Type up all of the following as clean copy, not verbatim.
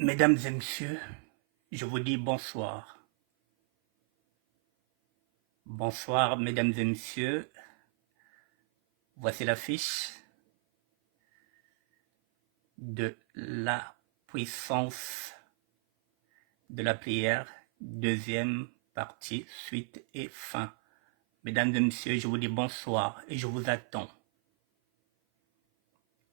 Mesdames et messieurs, je vous dis bonsoir. Bonsoir, mesdames et messieurs. Voici l'affiche de la puissance de la prière, deuxième partie, suite et fin. Mesdames et messieurs, je vous dis bonsoir et je vous attends.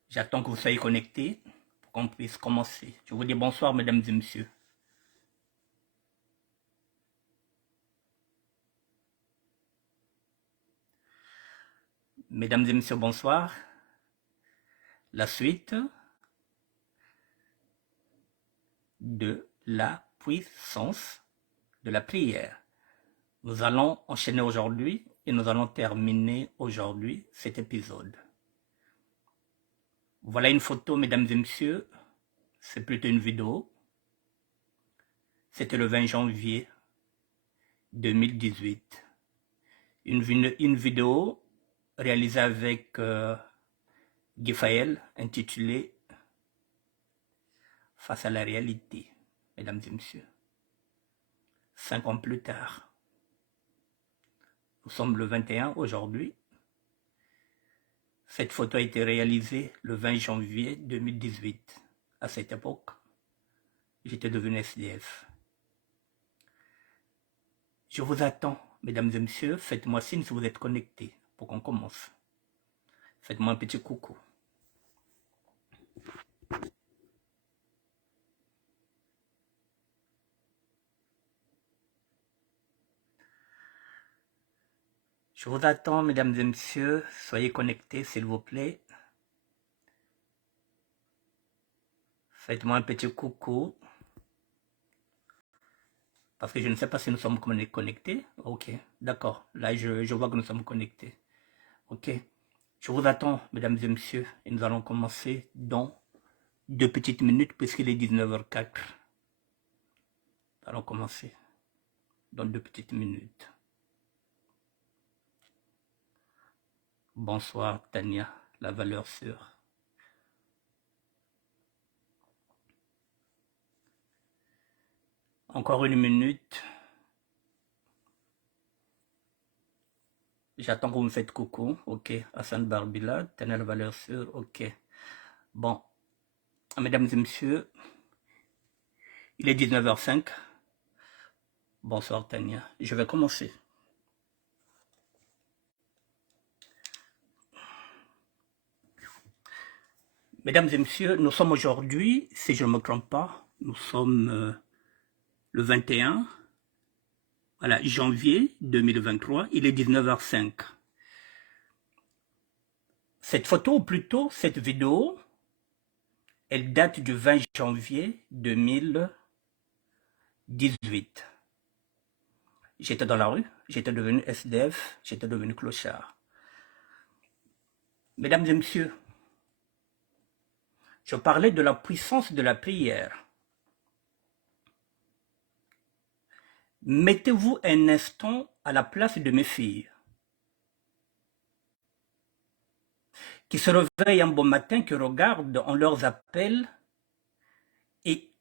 J'attends que vous soyez connectés pour qu'on puisse commencer. Je vous dis bonsoir, mesdames et messieurs. Mesdames et messieurs, bonsoir. La suite de la puissance de la prière. Nous allons enchaîner aujourd'hui et nous allons terminer aujourd'hui cet épisode. Voilà une photo, mesdames et messieurs. C'est plutôt une vidéo. C'était le 20 janvier 2018. Une vidéo réalisée avec Guy Faël, intitulée Face à la réalité, mesdames et messieurs. 5 ans plus tard. Nous sommes le 21 aujourd'hui. Cette photo a été réalisée le 20 janvier 2018. À cette époque, j'étais devenu SDF. Je vous attends, mesdames et messieurs. Faites-moi signe si vous êtes connectés pour qu'on commence. Faites-moi un petit coucou. Je vous attends, mesdames et messieurs. Soyez connectés, s'il vous plaît. Faites-moi un petit coucou. Parce que je ne sais pas si nous sommes connectés. Ok, d'accord. Là, je vois que nous sommes connectés. Ok. Je vous attends, mesdames et messieurs. Et nous allons commencer dans 2 petites minutes, puisqu'il est 19h04. Nous allons commencer dans 2 petites minutes. Bonsoir, Tania, la valeur sûre. Encore 1 minute. J'attends que vous me faites coucou. Ok. Hassan Barbila, Tania, la valeur sûre. Ok. Bon. Mesdames et messieurs, il est 19h05. Bonsoir, Tania. Je vais commencer. Mesdames et messieurs, nous sommes aujourd'hui, si je ne me trompe pas, nous sommes le 21 voilà, janvier 2023, il est 19h05. Cette photo, ou plutôt cette vidéo, elle date du 20 janvier 2018. J'étais dans la rue, j'étais devenu SDF, j'étais devenu clochard. Mesdames et messieurs, je parlais de la puissance de la prière. Mettez-vous un instant à la place de mes filles, qui se réveillent un bon matin, qui regardent, on leur appelle, et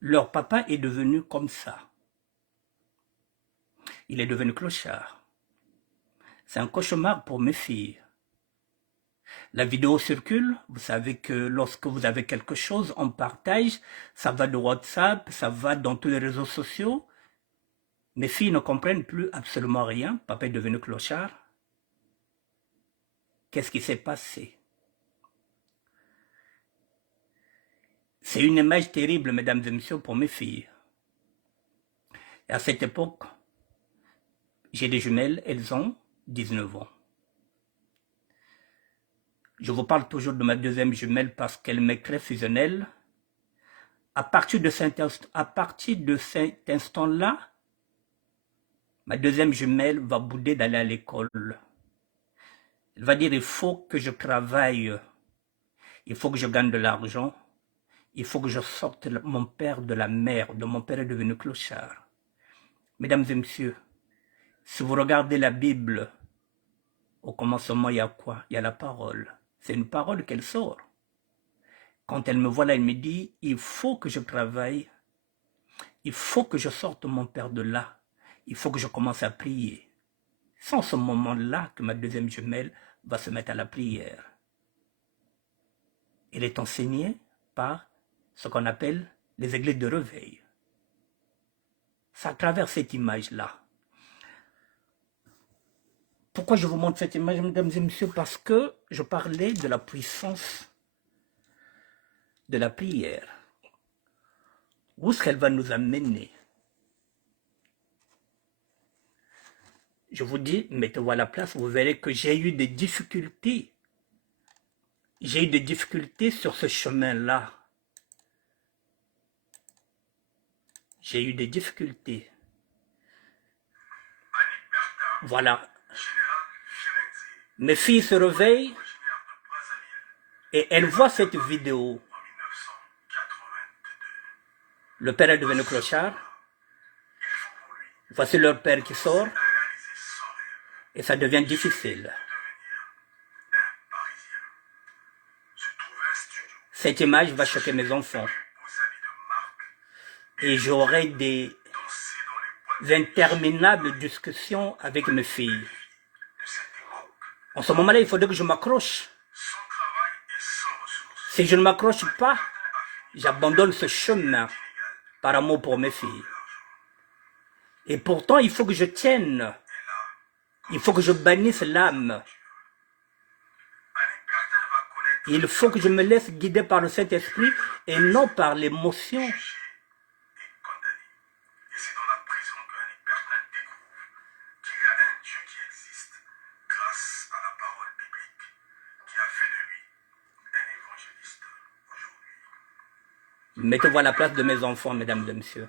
leur papa est devenu comme ça. Il est devenu clochard. C'est un cauchemar pour mes filles. La vidéo circule, vous savez que lorsque vous avez quelque chose, on partage, ça va de WhatsApp, ça va dans tous les réseaux sociaux. Mes filles ne comprennent plus absolument rien, papa est devenu clochard. Qu'est-ce qui s'est passé? C'est une image terrible, mesdames et messieurs, pour mes filles. Et à cette époque, j'ai des jumelles, elles ont 19 ans. Je vous parle toujours de ma deuxième jumelle parce qu'elle m'est très fusionnelle. À partir de cet instant-là, ma deuxième jumelle va bouder d'aller à l'école. Elle va dire, il faut que je travaille, il faut que je gagne de l'argent, il faut que je sorte mon père de la merde. Mon père est devenu clochard. Mesdames et messieurs, si vous regardez la Bible, au commencement, il y a quoi? Il y a la parole. C'est une parole qu'elle sort. Quand elle me voit là, elle me dit, il faut que je travaille, il faut que je sorte mon père de là, il faut que je commence à prier. C'est en ce moment-là que ma deuxième jumelle va se mettre à la prière. Elle est enseignée par ce qu'on appelle les églises de réveil. C'est à travers cette image-là. Pourquoi je vous montre cette image, mesdames et messieurs? Parce que je parlais de la puissance de la prière. Où est-ce qu'elle va nous amener? Je vous dis, mettez-vous à la place, vous verrez que j'ai eu des difficultés. J'ai eu des difficultés sur ce chemin-là. J'ai eu des difficultés. Voilà. Mes filles se réveillent et elles voient cette vidéo. Le père est devenu clochard. Voici leur père qui sort. Et ça devient difficile. Cette image va choquer mes enfants. Et j'aurai des interminables discussions avec mes filles. En ce moment-là, il faudrait que je m'accroche. Si je ne m'accroche pas, j'abandonne ce chemin par amour pour mes filles. Et pourtant, il faut que je tienne. Il faut que je bannisse l'âme. Il faut que je me laisse guider par le Saint-Esprit et non par l'émotion. Mettez-vous à la place de mes enfants, mesdames et messieurs.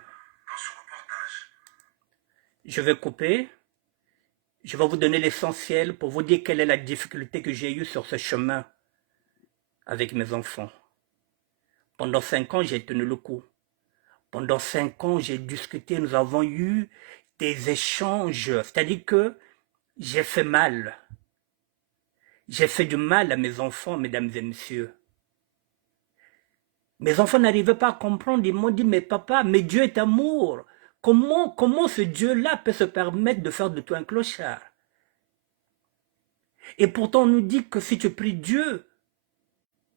Je vais couper. Je vais vous donner l'essentiel pour vous dire quelle est la difficulté que j'ai eue sur ce chemin avec mes enfants. Pendant 5 ans, j'ai tenu le coup. Pendant 5 ans, j'ai discuté, nous avons eu des échanges. C'est-à-dire que j'ai fait mal. J'ai fait du mal à mes enfants, mesdames et messieurs. Mes enfants n'arrivaient pas à comprendre. Ils m'ont dit, mais papa, mais Dieu est amour. Comment ce Dieu-là peut se permettre de faire de toi un clochard? Et pourtant, on nous dit que si tu pries Dieu,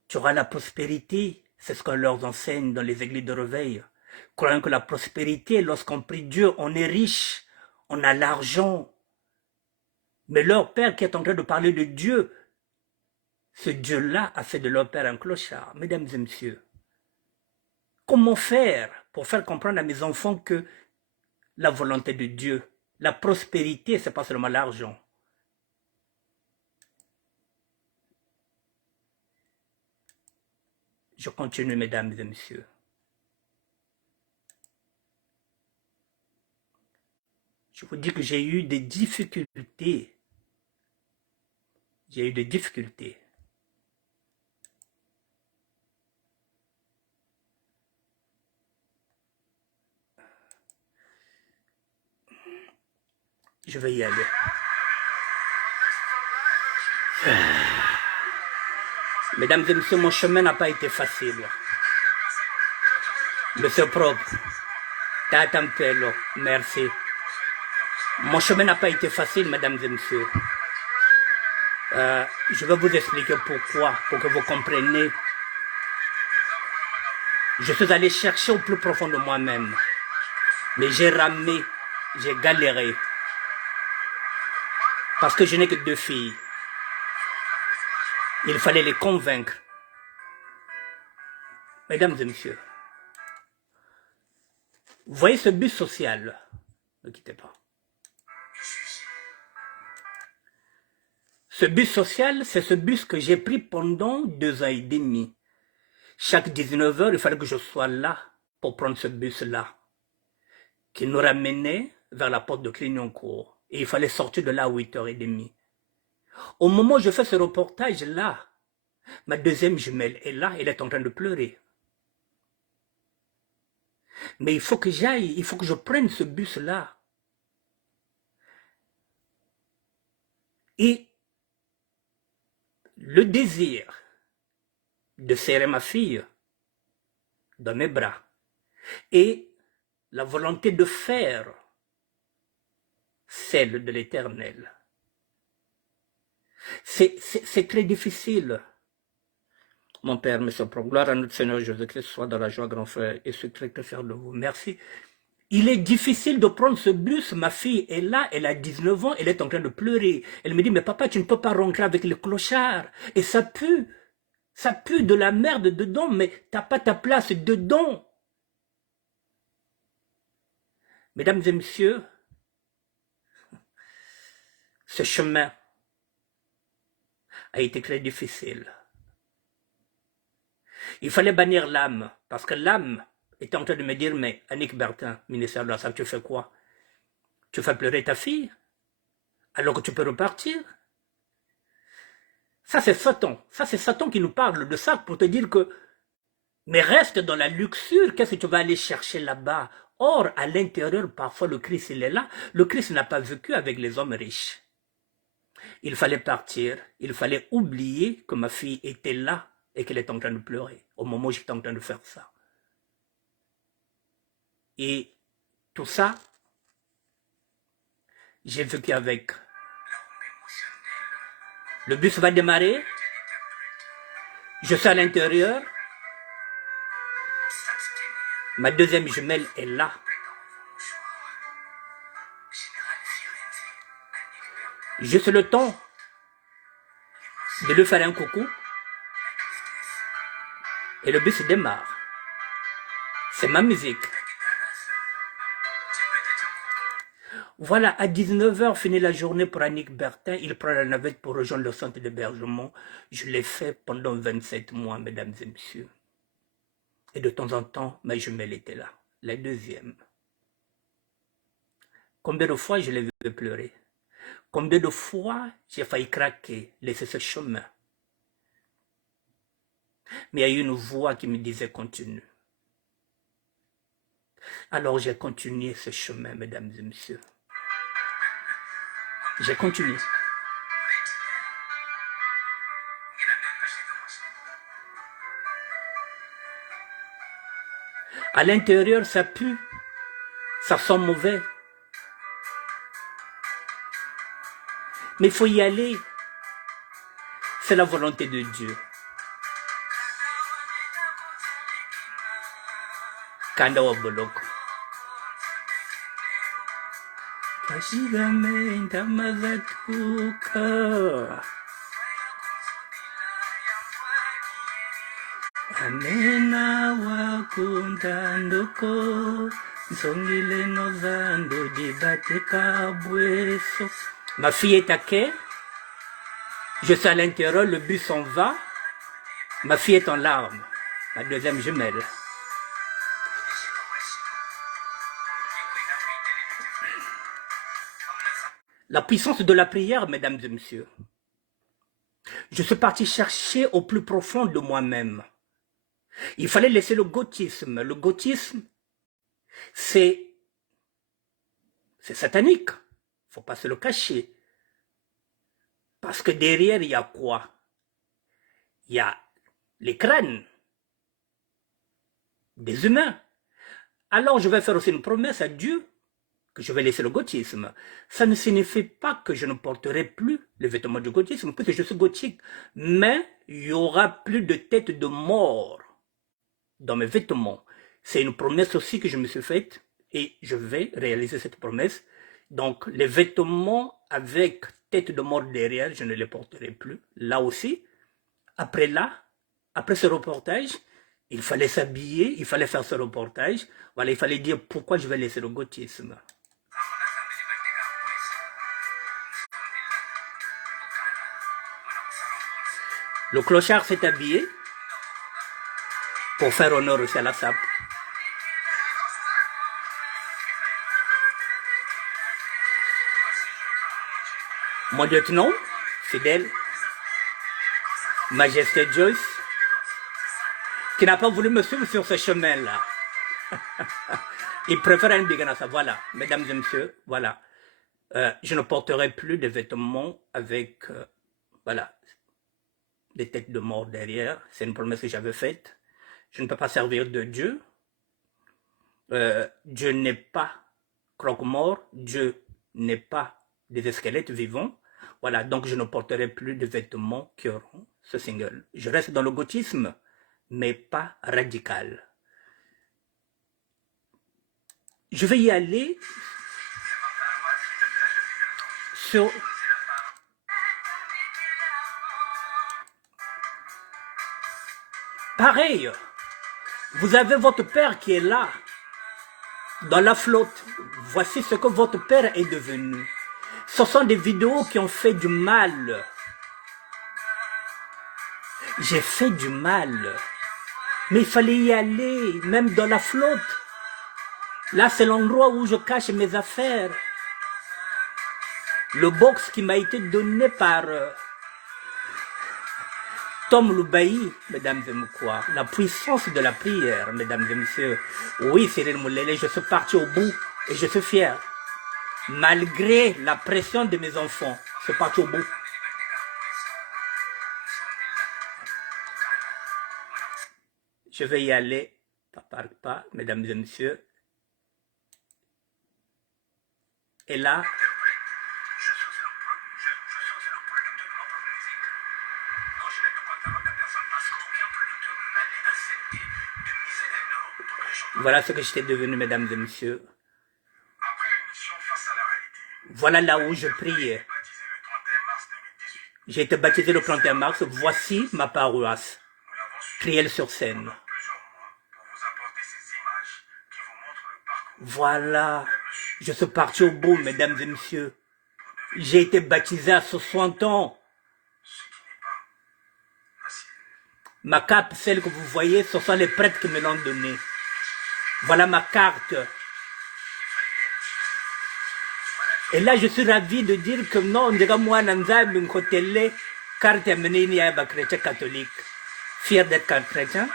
tu auras la prospérité. C'est ce qu'on leur enseigne dans les églises de réveil. Croyant que la prospérité, lorsqu'on prie Dieu, on est riche, on a l'argent. Mais leur père qui est en train de parler de Dieu, ce Dieu-là a fait de leur père un clochard. Mesdames et messieurs, comment faire pour faire comprendre à mes enfants que la volonté de Dieu, la prospérité, ce n'est pas seulement l'argent. Je continue, mesdames et messieurs. Je vous dis que j'ai eu des difficultés. J'ai eu des difficultés. Je vais y aller. Mesdames et messieurs, mon chemin n'a pas été facile. Monsieur propre, Tatampelo, merci. Mon chemin n'a pas été facile, mesdames et messieurs. Je vais vous expliquer pourquoi, pour que vous compreniez. Je suis allé chercher au plus profond de moi-même. Mais j'ai ramé, j'ai galéré. Parce que je n'ai que 2 filles. Il fallait les convaincre. Mesdames et messieurs, vous voyez ce bus social? Ne quittez pas. Ce bus social, c'est ce bus que j'ai pris pendant 2 ans et demi. Chaque 19 h, il fallait que je sois là pour prendre ce bus-là, qui nous ramenait vers la porte de Clignancourt. Et il fallait sortir de là à 8 h 30. Au moment où je fais ce reportage-là, ma deuxième jumelle est là, elle est en train de pleurer. Mais il faut que j'aille, il faut que je prenne ce bus-là. Et le désir de serrer ma fille dans mes bras et la volonté de faire celle de l'Éternel. C'est très difficile. Mon Père, Monsieur, pour gloire à notre Seigneur Jésus-Christ, soit dans la joie, grand frère, et secret que faire de vous. Merci. Il est difficile de prendre ce bus. Ma fille est là, elle a 19 ans, elle est en train de pleurer. Elle me dit, mais papa, tu ne peux pas rentrer avec les clochards. Et ça pue de la merde dedans, mais tu n'as pas ta place dedans. Mesdames et messieurs, ce chemin a été très difficile. Il fallait bannir l'âme, parce que l'âme était en train de me dire, mais Annick Bertin, ministère de la Santé, tu fais quoi? Tu fais pleurer ta fille, alors que tu peux repartir? Ça, c'est Satan. Ça, c'est Satan qui nous parle de ça pour te dire que, mais reste dans la luxure, qu'est-ce que tu vas aller chercher là-bas? Or, à l'intérieur, parfois, le Christ, il est là. Le Christ n'a pas vécu avec les hommes riches. Il fallait partir, il fallait oublier que ma fille était là et qu'elle est en train de pleurer au moment où j'étais en train de faire ça. Et tout ça, j'ai vécu avec. Le bus va démarrer, je suis à l'intérieur, ma deuxième jumelle est là. Juste le temps de lui faire un coucou et le bus démarre. C'est ma musique. Voilà, à 19 h, finit la journée pour Annick Bertin. Il prend la navette pour rejoindre le centre d'hébergement. Je l'ai fait pendant 27 mois, mesdames et messieurs. Et de temps en temps, ma jumelle était là. La deuxième. Combien de fois je l'ai vu pleurer? Combien de fois j'ai failli craquer, laisser ce chemin? Mais il y a eu une voix qui me disait continue. Alors j'ai continué ce chemin, mesdames et messieurs. J'ai continué. À l'intérieur, ça pue, ça sent mauvais. Mais il faut y aller. C'est la volonté de Dieu. Kanda wa boloko. Kashigame ntamazatuka. Amena wakundandoko. Nsongile nozando dibateka bweso. Ma fille est à quai. Je suis à l'intérieur, le bus s'en va. Ma fille est en larmes. Ma deuxième jumelle. La puissance de la prière, mesdames et messieurs. Je suis parti chercher au plus profond de moi-même. Il fallait laisser le gothisme. Le gothisme, c'est satanique. Il ne faut pas se le cacher. Parce que derrière, il y a quoi? Il y a les crânes des humains. Alors je vais faire aussi une promesse à Dieu que je vais laisser le gothisme. Ça ne signifie pas que je ne porterai plus les vêtements du gothisme, puisque je suis gothique. Mais il y aura plus de tête de mort dans mes vêtements. C'est une promesse aussi que je me suis faite et je vais réaliser cette promesse. Donc les vêtements avec tête de mort derrière, je ne les porterai plus. Là aussi, après ce reportage, il fallait s'habiller, il fallait faire ce reportage. Voilà, il fallait dire pourquoi je vais laisser le gothisme. Le clochard s'est habillé pour faire honneur aussi à la sape. Mon lieutenant, fidèle, Majesté Joyce, qui n'a pas voulu me suivre sur ce chemin-là. Il préfère un biganassa. Voilà, mesdames et messieurs, voilà. Je ne porterai plus de vêtements avec... voilà. des têtes de mort derrière. C'est une promesse que j'avais faite. Je ne peux pas servir de Dieu. Dieu n'est pas croque-mort. Dieu n'est pas des squelettes vivants. Voilà, donc je ne porterai plus de vêtements qui auront ce single. Je reste dans le gothisme, mais pas radical. Je vais y aller sur... Pareil, vous avez votre père qui est là, dans la flotte. Voici ce que votre père est devenu. Ce sont des vidéos qui ont fait du mal. J'ai fait du mal. Mais il fallait y aller, même dans la flotte. Là, c'est l'endroit où je cache mes affaires. Le box qui m'a été donné par Tom Loubaï, mesdames et messieurs. La puissance de la prière, mesdames et messieurs. Oui, Cyril Moulele, je suis parti au bout et je suis fier. Malgré la pression de mes enfants, je suis parti au bout. Je vais y aller pas par pas, mesdames et messieurs. Et là, voilà ce que j'étais devenu, mesdames et messieurs. Voilà là où je priais. J'ai été baptisé le 31 mars. Voici ma paroisse. Criel-sur-Seine. Voilà. Je suis parti au bout, mesdames et messieurs. J'ai été baptisé à 60 ans. Ma cape, celle que vous voyez, ce sont les prêtres qui me l'ont donnée. Voilà ma carte. Et là, je suis ravi de dire que non, on dirait moi, Nanzab, une côté carte amenée à chrétien catholique. Fier d'être chrétien.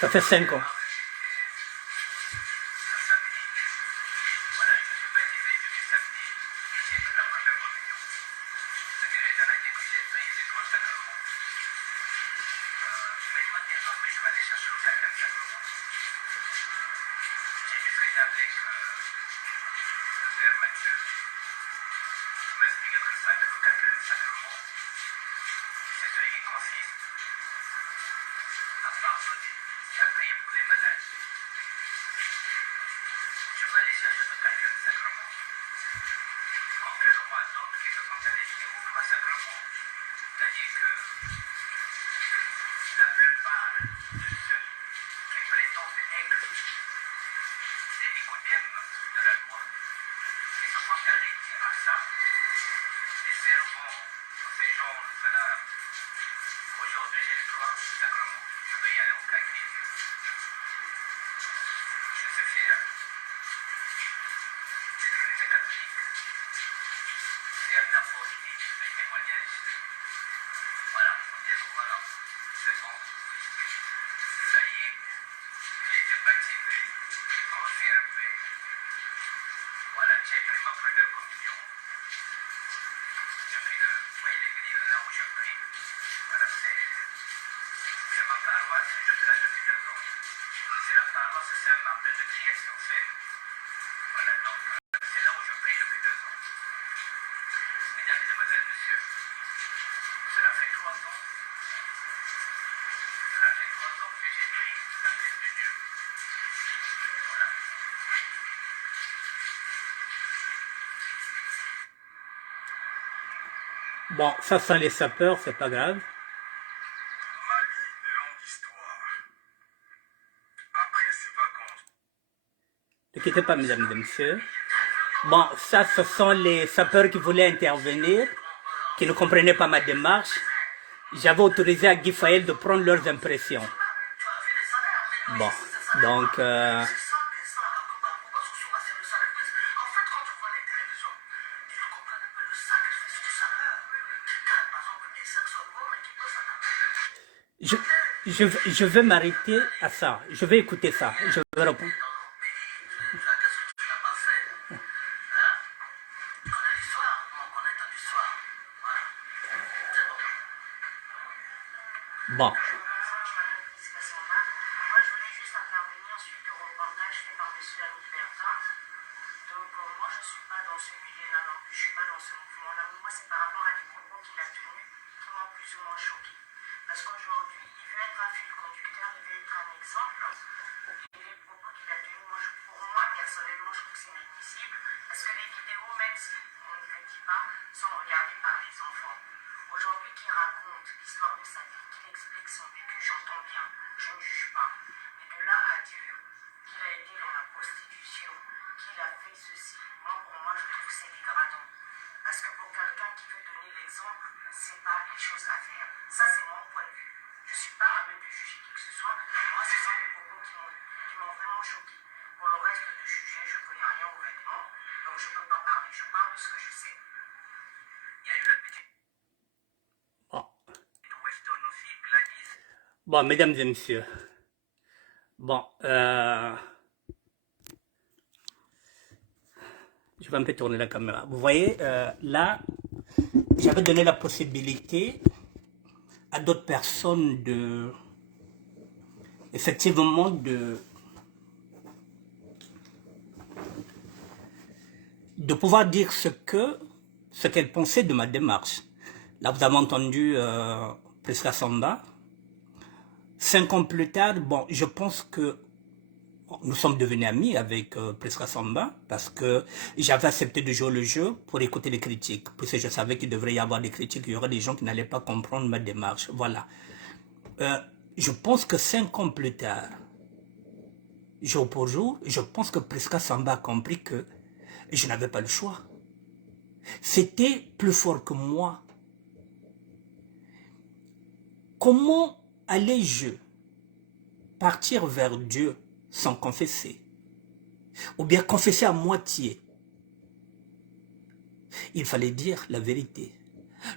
Ça fait 5 ans. Bon, ça sont les sapeurs, c'est pas grave. Ne quittez pas, mesdames et messieurs. Bon, ça, ce sont les sapeurs qui voulaient intervenir, qui ne comprenaient pas ma démarche. J'avais autorisé à Guy Fayel de prendre leurs impressions. Bon, donc... Je vais m'arrêter à ça. Je vais écouter ça. Je vais répondre. Bon. Bon. Bon, mesdames et messieurs. Bon, je vais un peu tourner la caméra. Vous voyez, là, j'avais donné la possibilité à d'autres personnes effectivement de pouvoir dire ce qu'elles pensaient de ma démarche. Là, vous avez entendu Prisca Samba. 5 ans plus tard, bon, je pense que nous sommes devenus amis avec Prisca Samba parce que j'avais accepté de jouer le jeu pour écouter les critiques. Puisque je savais qu'il devrait y avoir des critiques, il y aurait des gens qui n'allaient pas comprendre ma démarche. Voilà. Je pense que 5 ans plus tard, jour pour jour, je pense que Prisca Samba a compris que je n'avais pas le choix. C'était plus fort que moi. Comment allais-je partir vers Dieu sans confesser? Ou bien confesser à moitié? Il fallait dire la vérité.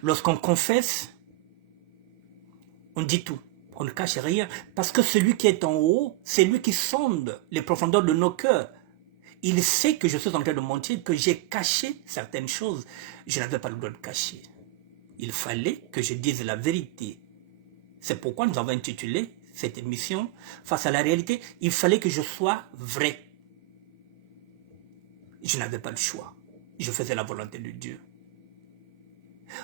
Lorsqu'on confesse, on dit tout. On ne cache rien. Parce que celui qui est en haut, c'est lui qui sonde les profondeurs de nos cœurs. Il sait que je suis en train de mentir, que j'ai caché certaines choses. Je n'avais pas le droit de cacher. Il fallait que je dise la vérité. C'est pourquoi nous avons intitulé cette émission « Face à la réalité ». Il fallait que je sois vrai. Je n'avais pas le choix. Je faisais la volonté de Dieu.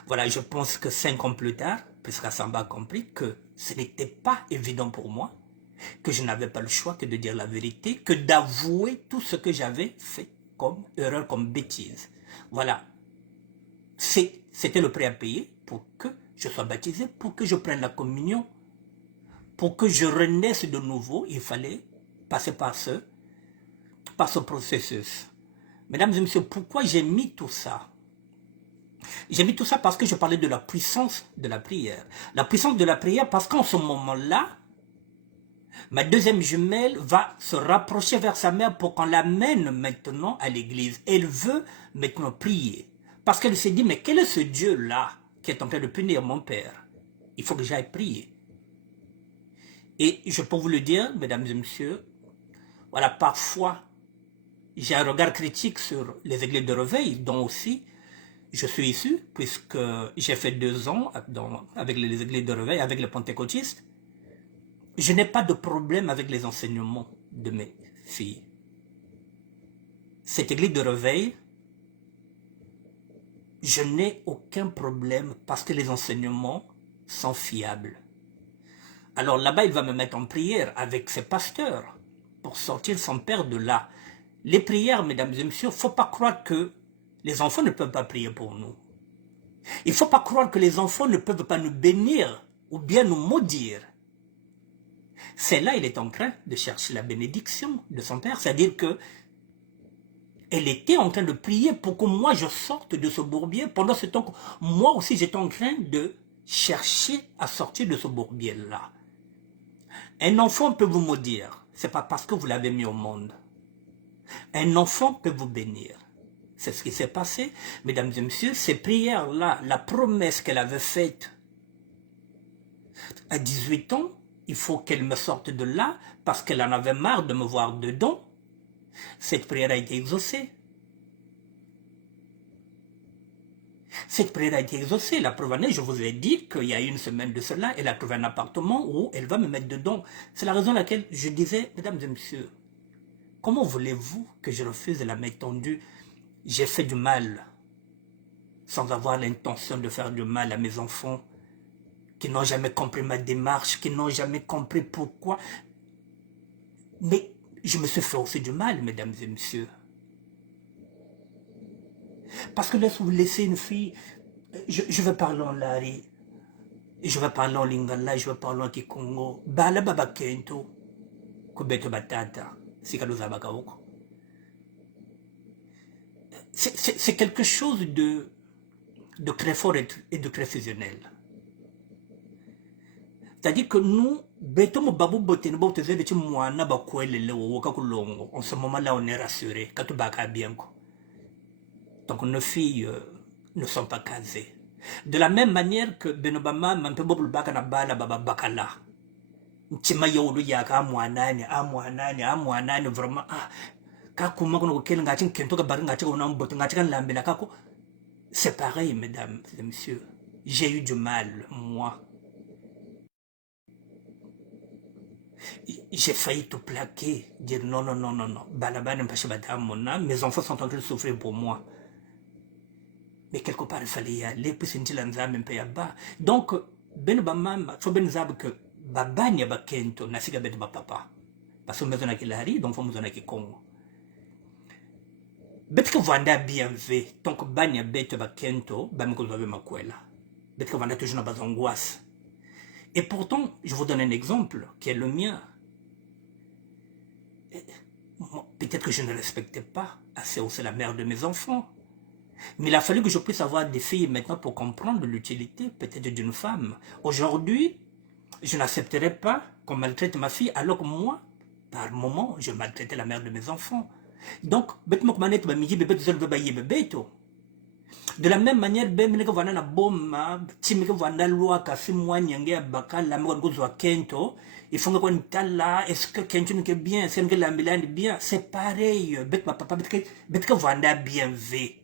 Voilà, je pense que 5 ans plus tard, Prisca Samba a compris que ce n'était pas évident pour moi, que je n'avais pas le choix que de dire la vérité, que d'avouer tout ce que j'avais fait comme erreur, comme bêtise. Voilà. C'était le prix à payer pour que je sois baptisé, pour que je prenne la communion. Pour que je renaisse de nouveau, il fallait passer par ce processus. Mesdames et messieurs, pourquoi j'ai mis tout ça? J'ai mis tout ça parce que je parlais de la puissance de la prière. La puissance de la prière parce qu'en ce moment-là, ma deuxième jumelle va se rapprocher vers sa mère pour qu'on l'amène maintenant à l'église. Elle veut maintenant prier. Parce qu'elle s'est dit, mais quel est ce Dieu-là qui est en train de punir mon père? Il faut que j'aille prier. Et je peux vous le dire, mesdames et messieurs, voilà, parfois, j'ai un regard critique sur les églises de réveil, dont aussi je suis issu, puisque j'ai fait 2 ans avec les églises de réveil, avec les pentecôtistes. Je n'ai pas de problème avec les enseignements de mes filles. Cette église de réveil, je n'ai aucun problème parce que les enseignements sont fiables. Alors là-bas, il va me mettre en prière avec ses pasteurs pour sortir son père de là. Les prières, mesdames et messieurs, il ne faut pas croire que les enfants ne peuvent pas prier pour nous. Il ne faut pas croire que les enfants ne peuvent pas nous bénir ou bien nous maudire. C'est là il est en train de chercher la bénédiction de son père, c'est-à-dire que elle était en train de prier pour que moi je sorte de ce bourbier. Pendant ce temps, moi aussi j'étais en train de chercher à sortir de ce bourbier-là. Un enfant peut vous maudire, ce n'est pas parce que vous l'avez mis au monde. Un enfant peut vous bénir. C'est ce qui s'est passé, mesdames et messieurs. Ces prières-là, la promesse qu'elle avait faite à 18 ans, il faut qu'elle me sorte de là parce qu'elle en avait marre de me voir dedans. Cette prière a été exaucée. Cette prière a été exaucée. La preuve en est, je vous ai dit qu'il y a une semaine de cela, elle a trouvé un appartement où elle va me mettre dedans. C'est la raison pour laquelle je disais, mesdames et messieurs, comment voulez-vous que je refuse la main tendue? J'ai fait du mal sans avoir l'intention de faire du mal à mes enfants qui n'ont jamais compris ma démarche, qui n'ont jamais compris pourquoi. Mais je me suis fait aussi du mal, mesdames et messieurs. Parce que laisse vous laisser une fille, je vais parler en lari, je vais parler en lingala, je vais parler en kikongo, bala baba kento, kubeto batata, sikaluza bakawoko. C'est quelque chose de très fort et de très fusionnel. C'est-à-dire que nous, en ce moment-là, on est rassuré. Donc nos filles ne sont pas casées. De la même manière que Benobama Mampebo Bakana Bala Baba Bakala. Ntima yolu yaka amwanani vraiment kakuma kono kel ngati kento ka bari ngati ona mboto ngati kan lambela kako. C'est pareil, mesdames et messieurs. J'ai eu du mal, moi. J'ai failli te plaquer, dire non. Mes enfants sont en train de souffrir pour moi. Mais quelque part, il fallait y aller, puis c'est une bas. Donc, ben bamam, faut ben zab que babanya bakento, nasiga bet papa. Parce que maison qui lari, donc faut maison qui congo. Bet que vanda bien ve, donc banya bet bakento, bam ko zobe makwela. Bet que vanda toujours na bas angoisse. Et pourtant, je vous donne un exemple qui est le mien. Peut-être que je ne respectais pas assez aussi la mère de mes enfants. Mais il a fallu que je puisse avoir des filles maintenant pour comprendre l'utilité peut-être d'une femme. Aujourd'hui, je n'accepterai pas qu'on maltraite ma fille alors que moi, par moment, je maltraitais la mère de mes enfants. Donc, de la même manière, il faut que tala, est-ce que Kento est bien, est-ce que l'ambilan est bien, c'est pareil, bien vu.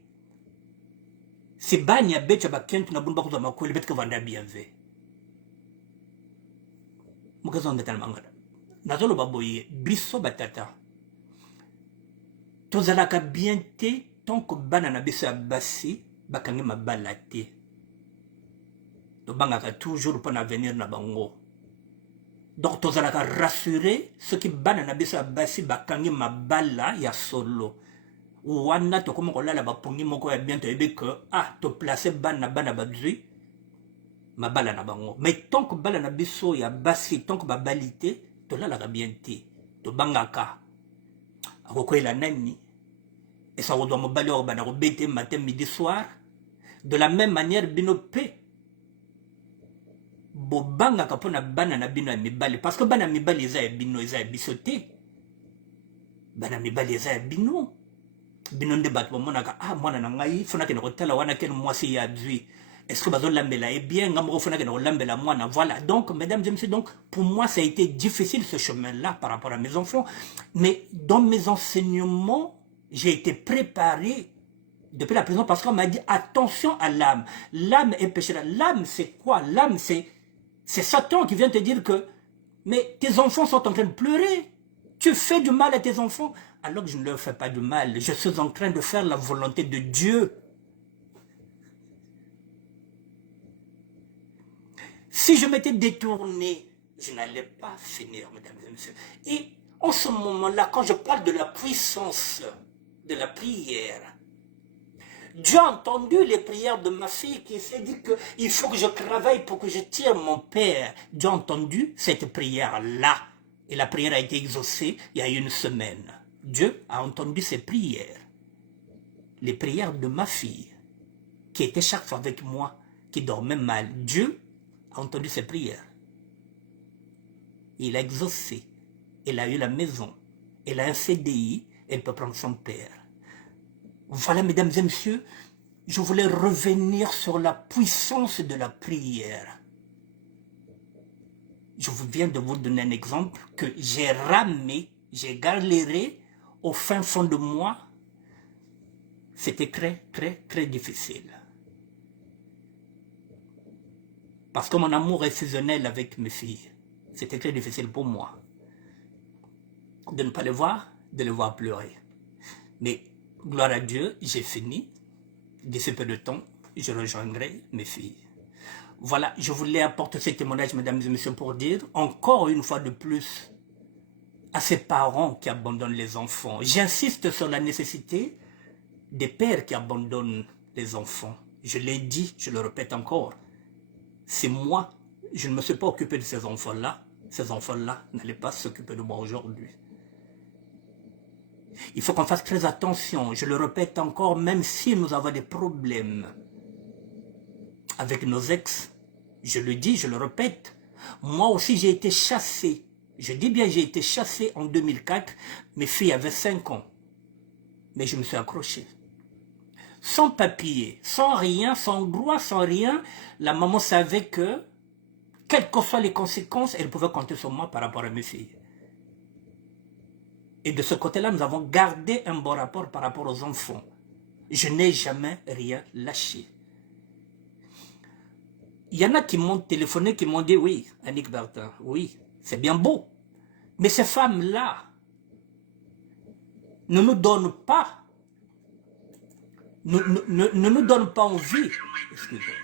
Si banya becha ba Kento na bunba kuza makweli bet que vanda bien vu. Mukazo ndetal mangada. Nazolo baboye, biso batata. Tozalaka bien te, tant que banana bisa basi, bakangi mabala te. To bangaka toujours pour l'avenir na bango. Donc tozalaka rassurer ceux qui banana bisa basi bakangi mabala ya solo. Wana to comme kolala bapungi moko ya bien to ebe que to placer bana bazui mabala na bango. Mais tant que bala na biso ya basi, tant que babalite, to la la bien te. To bangaka. Akokwela nani. Et ça doit me balayer au banarobete matin, midi, soir. De la même manière, binope. Bobanga kapona banana bino ya mibali. Parce que bana mibali eza ya bino, eza ya bisote. Bana mibali eza ya bino. Bino nde bato monaka mwana na ngai fona ke nokotala wana ken mwasi ya dui. Est-ce que bazo lambela est bien ngamoko fona ke nokolambela mwana. Voilà. Donc mesdames et messieurs, donc pour moi ça a été difficile ce chemin-là par rapport à mes enfants, mais dans mes enseignements j'ai été préparé depuis la prison parce qu'on m'a dit attention à l'âme. L'âme est péchée. L'âme c'est quoi? L'âme c'est Satan qui vient te dire que mais tes enfants sont en train de pleurer. Tu fais du mal à tes enfants alors que je ne leur fais pas du mal. Je suis en train de faire la volonté de Dieu. Si je m'étais détourné, je n'allais pas finir, mesdames et messieurs. Et en ce moment-là, quand je parle de la puissance de la prière, Dieu a entendu les prières de ma fille qui s'est dit qu'il faut que je travaille pour que je tire mon père. Dieu a entendu cette prière-là. Et la prière a été exaucée il y a une semaine. Dieu a entendu ces prières. Les prières de ma fille, qui était chaque fois avec moi, qui dormait mal. Dieu a entendu ces prières. Il a exaucé. Elle a eu la maison. Elle a un CDI. Elle peut prendre son père. Voilà, mesdames et messieurs, je voulais revenir sur la puissance de la prière. je viens de vous donner un exemple que j'ai ramé, j'ai galéré au fin fond de moi. C'était très, très, très difficile. Parce que mon amour est fusionnel avec mes filles. C'était très difficile pour moi de ne pas les voir, de les voir pleurer. Mais gloire à Dieu, j'ai fini. D'ici peu de temps, je rejoindrai mes filles. Voilà, je voulais apporter ce témoignage, mesdames et messieurs, pour dire, encore une fois de plus, à ces parents qui abandonnent les enfants. J'insiste sur la nécessité des pères qui abandonnent les enfants. Je l'ai dit, je le répète encore. C'est moi, je ne me suis pas occupé de ces enfants-là. Ces enfants-là n'allaient pas s'occuper de moi aujourd'hui. Il faut qu'on fasse très attention, je le répète encore, même si nous avons des problèmes avec nos ex, je le dis, je le répète, moi aussi j'ai été chassé, je dis bien j'ai été chassé en 2004, mes filles avaient 5 ans, mais je me suis accroché. Sans papier, sans rien, sans droit, sans rien, la maman savait que, quelles que soient les conséquences, elle pouvait compter sur moi par rapport à mes filles. Et de ce côté-là, nous avons gardé un bon rapport par rapport aux enfants. Je n'ai jamais rien lâché. Il y en a qui m'ont téléphoné, qui m'ont dit, oui, Annick Bertin, oui, c'est bien beau. Mais ces femmes-là ne nous donnent pas, ne nous donnent pas envie, excusez-moi,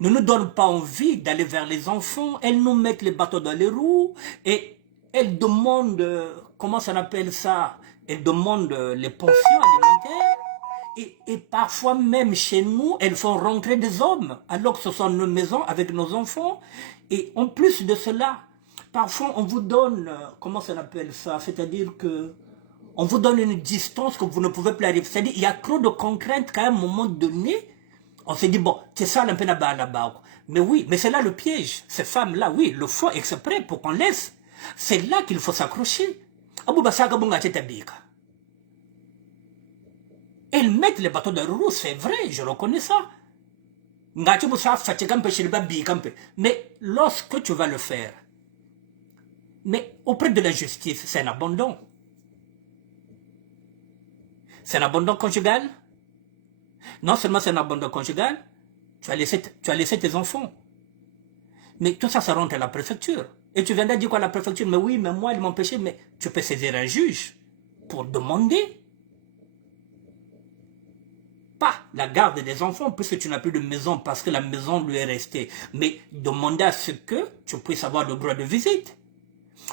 ne nous donnent pas envie d'aller vers les enfants. Elles nous mettent les bâtons dans les roues et elles demandent, comment ça appelle ça? Elles demandent les pensions alimentaires et parfois même chez nous, elles font rentrer des hommes alors que ce sont nos maisons avec nos enfants. Et en plus de cela, parfois on vous donne, comment ça appelle ça? C'est-à-dire que on vous donne une distance que vous ne pouvez plus arriver. C'est-à-dire qu'il y a trop de contraintes qu'à un moment donné, on s'est dit, bon, c'est ça un peu là-bas. Mais oui, mais c'est là le piège. Ces femmes-là, oui, le font exprès pour qu'on laisse. C'est là qu'il faut s'accrocher. Elles mettent les bateaux de roue, c'est vrai, je reconnais ça. Mais lorsque tu vas le faire, mais auprès de la justice, c'est un abandon. C'est un abandon conjugal. Non seulement c'est un abandon conjugal, tu as laissé tes enfants. Mais tout ça, ça rentre à la préfecture. Et tu viendras dire quoi à la préfecture? Mais oui, mais moi, ils m'ont empêché. Mais tu peux saisir un juge pour demander. Pas la garde des enfants, puisque tu n'as plus de maison parce que la maison lui est restée. Mais demander à ce que tu puisses avoir le droit de visite.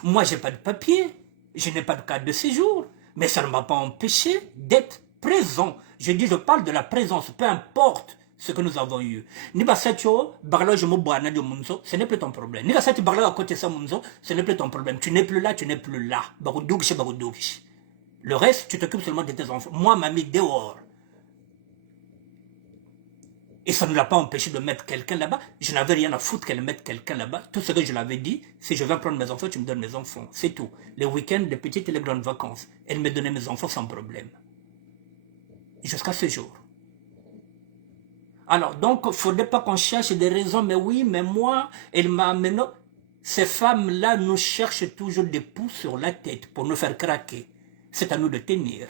Moi, je n'ai pas de papier. Je n'ai pas de carte de séjour. Mais ça ne m'a pas empêché d'être présent. Je dis, je parle de la présence, peu importe ce que nous avons eu. Ce n'est plus ton problème. Ce n'est plus ton problème. Tu n'es plus là, tu n'es plus là. Le reste, tu t'occupes seulement de tes enfants. Moi, m'a mis dehors. Et ça ne l'a pas empêché de mettre quelqu'un là-bas. Je n'avais rien à foutre qu'elle mette quelqu'un là-bas. Tout ce que je l'avais dit, si je viens prendre mes enfants, tu me donnes mes enfants. C'est tout. Les week-ends, les petites et les grandes vacances. Elle me donnait mes enfants sans problème. Jusqu'à ce jour. Alors, donc, il ne faudrait pas qu'on cherche des raisons, mais oui, mais moi, elle m'a amené. Ces femmes-là nous cherchent toujours des pouces sur la tête pour nous faire craquer. C'est à nous de tenir,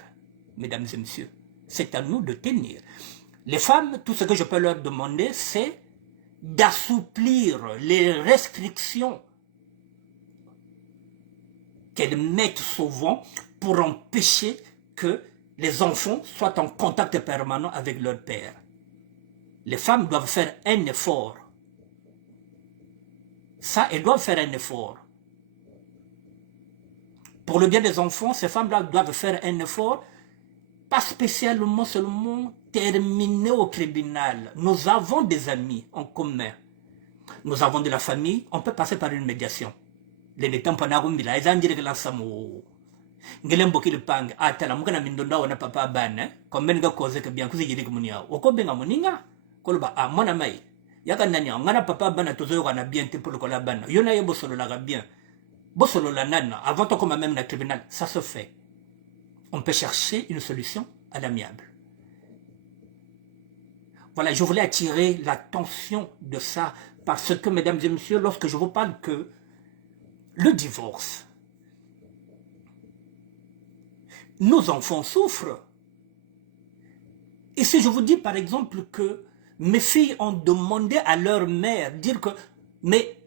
mesdames et messieurs. C'est à nous de tenir. Les femmes, tout ce que je peux leur demander, c'est d'assouplir les restrictions qu'elles mettent souvent pour empêcher que les enfants soient en contact permanent avec leur père. Les femmes doivent faire un effort. Ça, elles doivent faire un effort. Pour le bien des enfants, ces femmes-là doivent faire un effort, pas spécialement seulement terminé au tribunal. Nous avons des amis en commun. Nous avons de la famille, on peut passer par une médiation. Les n'étant pas narumbila, ils ont dit que l'ensemble. Ngelen boki le pang, atala mukana mindonda wana papa bana, comme menga cause que bien kuzi yiri kumunia. Oko benga muninga, kolba a mona mai. Yaka nani, ngana papa bana tozo wana bien te pour le kola bana. Yona ye bosolo la bien. Bosolo la nana, avant qu'on m'a même na tribunal, ça se fait. On peut chercher une solution à l'amiable. Voilà, je voulais attirer l'attention de ça Parce que, mesdames et messieurs, lorsque je vous parle que le divorce, nos enfants souffrent. Et si je vous dis par exemple que mes filles ont demandé à leur mère, dire que, mais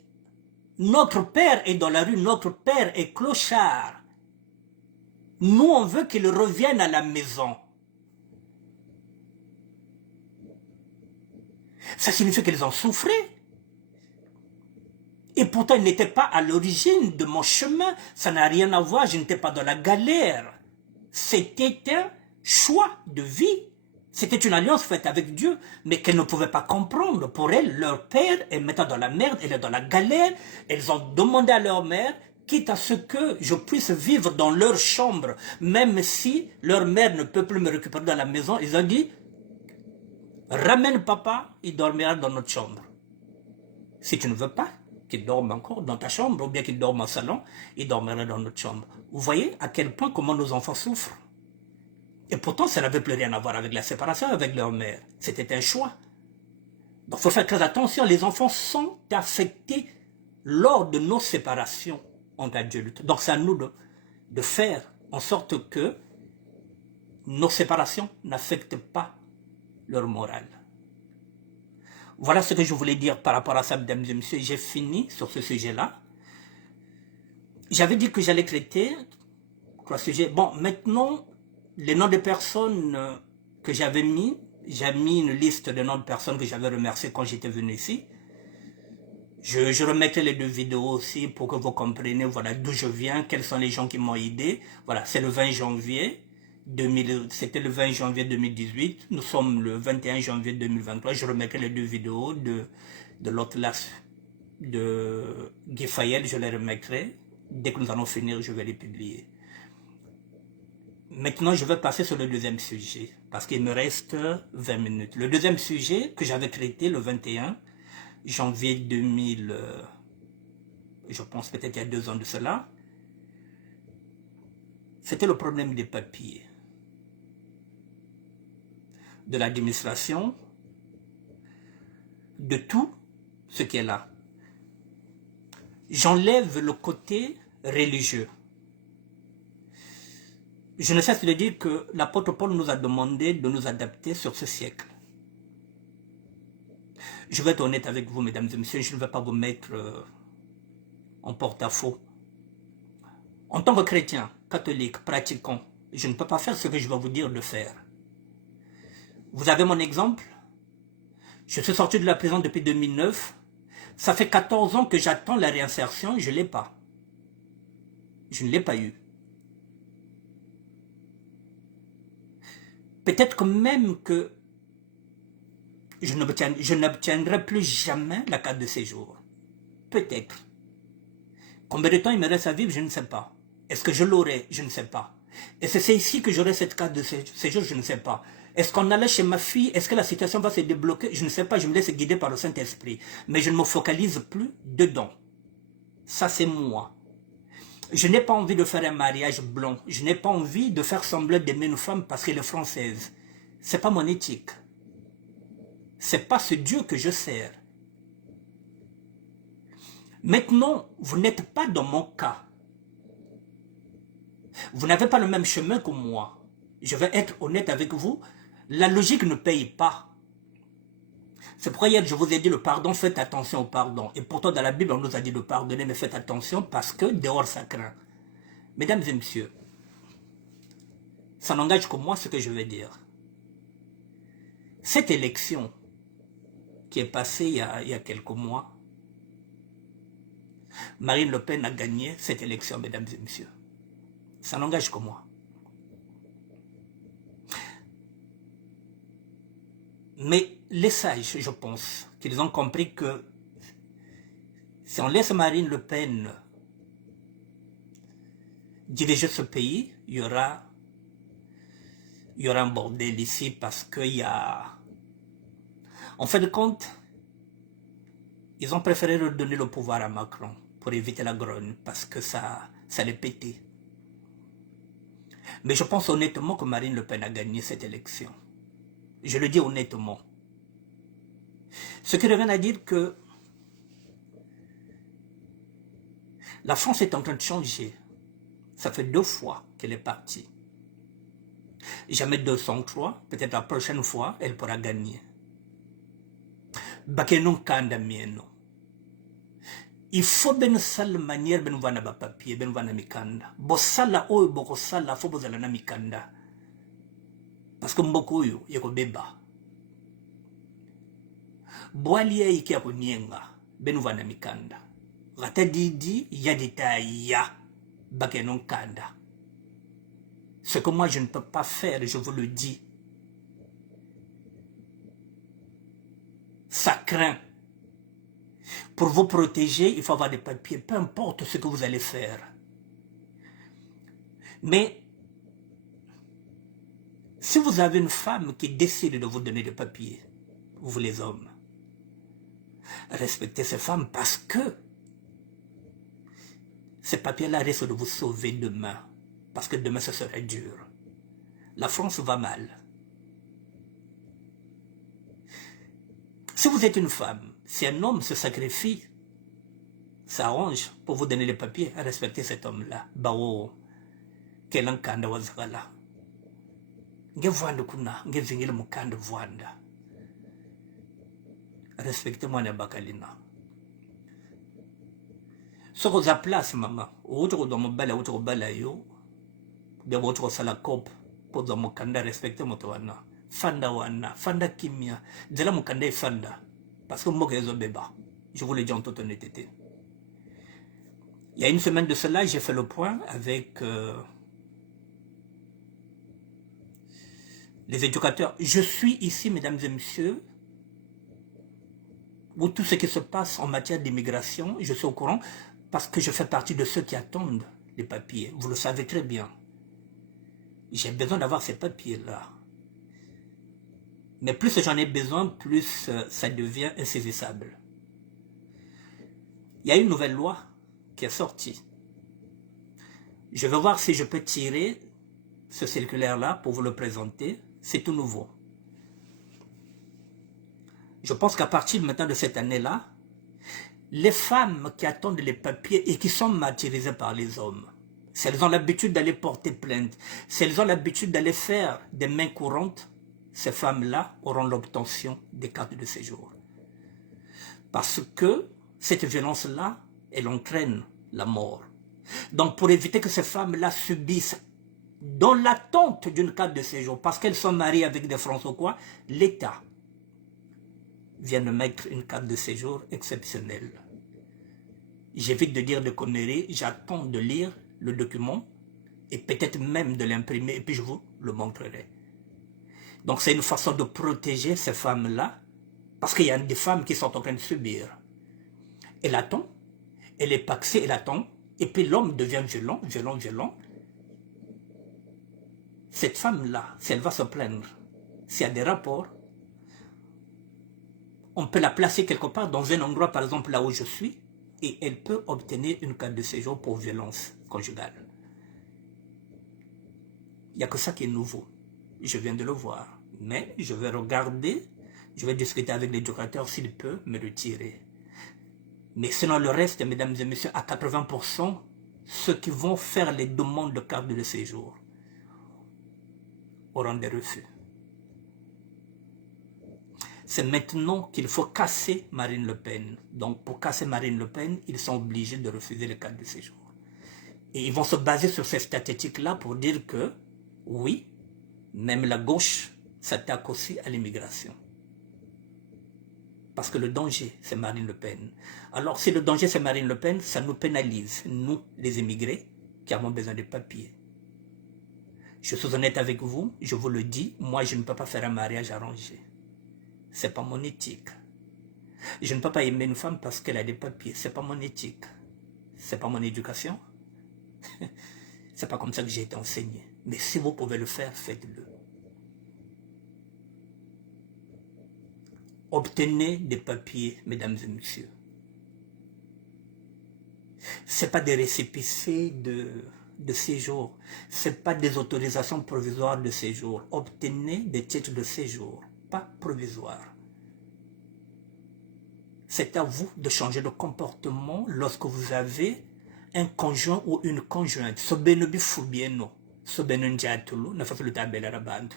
notre père est dans la rue, notre père est clochard. Nous, on veut qu'il revienne à la maison. Ça signifie qu'elles ont souffert. Et pourtant, ils n'étaient pas à l'origine de mon chemin. Ça n'a rien à voir, je n'étais pas dans la galère. C'était un choix de vie. C'était une alliance faite avec Dieu, mais qu'elles ne pouvaient pas comprendre. Pour elles, leur père est maintenant dans la merde, elle est dans la galère. Elles ont demandé à leur mère, quitte à ce que je puisse vivre dans leur chambre, même si leur mère ne peut plus me récupérer dans la maison, ils ont dit, ramène papa, il dormira dans notre chambre. Si tu ne veux pas qu'il dorme encore dans ta chambre, ou bien qu'il dorme au salon, il dormira dans notre chambre. Vous voyez à quel point comment nos enfants souffrent. Et pourtant, ça n'avait plus rien à voir avec la séparation avec leur mère. C'était un choix. Donc, il faut faire très attention. Les enfants sont affectés lors de nos séparations en adultes. Donc, c'est à nous de faire en sorte que nos séparations n'affectent pas leur morale. Voilà ce que je voulais dire par rapport à ça, mesdames et messieurs. J'ai fini sur ce sujet-là. J'avais dit que j'allais traiter trois sujets. Bon, maintenant, les noms de personnes que j'avais mis, j'ai mis une liste de noms de personnes que j'avais remerciées quand j'étais venu ici. Je remettrai les deux vidéos aussi pour que vous compreniez voilà, d'où je viens, quels sont les gens qui m'ont aidé. Voilà, c'est le 20 janvier. C'était le 20 janvier 2018. Nous sommes le 21 janvier 2023. Je remettrai les deux vidéos de l'Atlas de Guy Fayel. Je les remettrai. Dès que nous allons finir, je vais les publier. Maintenant, je vais passer sur le deuxième sujet, parce qu'il me reste 20 minutes. Le deuxième sujet que j'avais traité le 21 janvier 2000, je pense peut-être il y a 2 ans de cela, c'était le problème des papiers, de l'administration, de tout ce qui est là. J'enlève le côté religieux. Je ne cesse de dire que l'apôtre Paul nous a demandé de nous adapter sur ce siècle. Je vais être honnête avec vous, mesdames et messieurs, je ne vais pas vous mettre en porte-à-faux. En tant que chrétien, catholique, pratiquant, je ne peux pas faire ce que je vais vous dire de faire. Vous avez mon exemple. Je suis sorti de la prison depuis 2009. Ça fait 14 ans que j'attends la réinsertion et je ne l'ai pas. Je ne l'ai pas eu. Peut-être que même que je n'obtiendrai plus jamais la carte de séjour. Peut-être. Combien de temps il me reste à vivre, je ne sais pas. Est-ce que je l'aurai? Je ne sais pas. Est-ce que c'est ici que j'aurai cette carte de séjour? Je ne sais pas. Est-ce qu'on allait chez ma fille? Est-ce que la situation va se débloquer? Je ne sais pas, je me laisse guider par le Saint-Esprit. Mais je ne me focalise plus dedans. Ça, c'est moi. Je n'ai pas envie de faire un mariage blanc. Je n'ai pas envie de faire semblant d'aimer une femme parce qu'elle est française. Ce n'est pas mon éthique. Ce n'est pas ce Dieu que je sers. Maintenant, vous n'êtes pas dans mon cas. Vous n'avez pas le même chemin que moi. Je vais être honnête avec vous. La logique ne paye pas. C'est pourquoi hier je vous ai dit le pardon, faites attention au pardon. Et pourtant dans la Bible on nous a dit de pardonner, mais faites attention parce que dehors ça craint. Mesdames et messieurs, ça n'engage que moi ce que je vais dire. Cette élection qui est passée il y a quelques mois, Marine Le Pen a gagné cette élection, mesdames et messieurs. Ça n'engage que moi. Mais les sages, je pense, qu'ils ont compris que si on laisse Marine Le Pen diriger ce pays, il y aura un bordel ici parce qu'il y a... En fin de compte, ils ont préféré redonner le pouvoir à Macron pour éviter la grogne parce que ça les pétait. Mais je pense honnêtement que Marine Le Pen a gagné cette élection. Je le dis honnêtement. Ce qui revient à dire que La France est en train de changer. Ça fait 2 fois qu'elle est partie. Jamais 203, peut-être la prochaine fois, elle pourra gagner. Bakenon kanda mieno. Il faut ben sala manière ben vana ba papier, ben vana mikanda. Bo sala oyo boko sala fo bozala na mikanda. Parce que mboko oyo yeko beba. Boali ya iki ako nienga, ben vana mikanda. Rata didi yadita ya bakenon kanda. Ce que moi je ne peux pas faire, je vous le dis. Ça craint. Pour vous protéger, il faut avoir des papiers, peu importe ce que vous allez faire. Mais si vous avez une femme qui décide de vous donner des papiers, vous les hommes, respectez ces femmes parce que ces papiers-là risquent de vous sauver demain. Parce que demain, ce serait dur. La France va mal. Si vous êtes une femme, si un homme se sacrifie, s'arrange pour vous donner les papiers, respectez cet homme-là. Bao, quel encanda wazala. Nge vwanda kuna, nge zingile mukanda vwanda. Respectez-moi na bakalina. Soko za place, maman. Outro do mobala, outro bala yo. De outro sala cop. Pour do mukanda, respectez moi wana. Fanda wana, fanda kimia. Dela mukanda e fanda. Parce que moi, je beba. Je vous le dis en toute honnêteté. Il y a une semaine de cela, j'ai fait le point avec les éducateurs. Je suis ici, mesdames et messieurs, où tout ce qui se passe en matière d'immigration, je suis au courant parce que je fais partie de ceux qui attendent les papiers. Vous le savez très bien. J'ai besoin d'avoir ces papiers-là. Mais plus j'en ai besoin, plus ça devient insaisissable. Il y a une nouvelle loi qui est sortie. Je vais voir si je peux tirer ce circulaire-là pour vous le présenter. C'est tout nouveau. Je pense qu'à partir maintenant de cette année-là, les femmes qui attendent les papiers et qui sont martyrisées par les hommes, si elles ont l'habitude d'aller porter plainte, si elles ont l'habitude d'aller faire des mains courantes, ces femmes-là auront l'obtention des cartes de séjour. Parce que cette violence-là, elle entraîne la mort. Donc pour éviter que ces femmes-là subissent, dans l'attente d'une carte de séjour, parce qu'elles sont mariées avec des Français ou quoi, l'État vient de mettre une carte de séjour exceptionnelle. J'évite de dire des conneries, j'attends de lire le document et peut-être même de l'imprimer et puis je vous le montrerai. Donc c'est une façon de protéger ces femmes-là parce qu'il y a des femmes qui sont en train de subir. Elle attend, elle est paxée, elle attend, et puis l'homme devient violent, violent, violent. Cette femme-là, si elle va se plaindre, s'il y a des rapports, on peut la placer quelque part dans un endroit, par exemple là où je suis, et elle peut obtenir une carte de séjour pour violence conjugale. Il n'y a que ça qui est nouveau. Je viens de le voir. Mais je vais regarder, je vais discuter avec l'éducateur s'il peut me retirer. Mais sinon le reste, mesdames et messieurs, à 80%, ceux qui vont faire les demandes de carte de séjour auront des refus. C'est maintenant qu'il faut casser Marine Le Pen. Donc pour casser Marine Le Pen, ils sont obligés de refuser les cartes de séjour. Et ils vont se baser sur ces statistiques-là pour dire que, oui, même la gauche s'attaque aussi à l'immigration. Parce que le danger, c'est Marine Le Pen. Alors, si le danger, c'est Marine Le Pen, ça nous pénalise, nous, les immigrés, qui avons besoin de papiers. Je suis honnête avec vous, je vous le dis, moi, je ne peux pas faire un mariage arrangé. Ce n'est pas mon éthique. Je ne peux pas aimer une femme parce qu'elle a des papiers. Ce n'est pas mon éthique. Ce n'est pas mon éducation. C'est pas comme ça que j'ai été enseigné. Mais si vous pouvez le faire, faites-le. Obtenez des papiers, mesdames et messieurs. Ce n'est pas des récépissés de séjour. Ce n'est pas des autorisations provisoires de séjour. Obtenez des titres de séjour, pas provisoires. C'est à vous de changer de comportement lorsque vous avez un conjoint ou une conjointe. Sobeno bifubieno. Sobeno njatulu. Na fasu lutabela rabantu.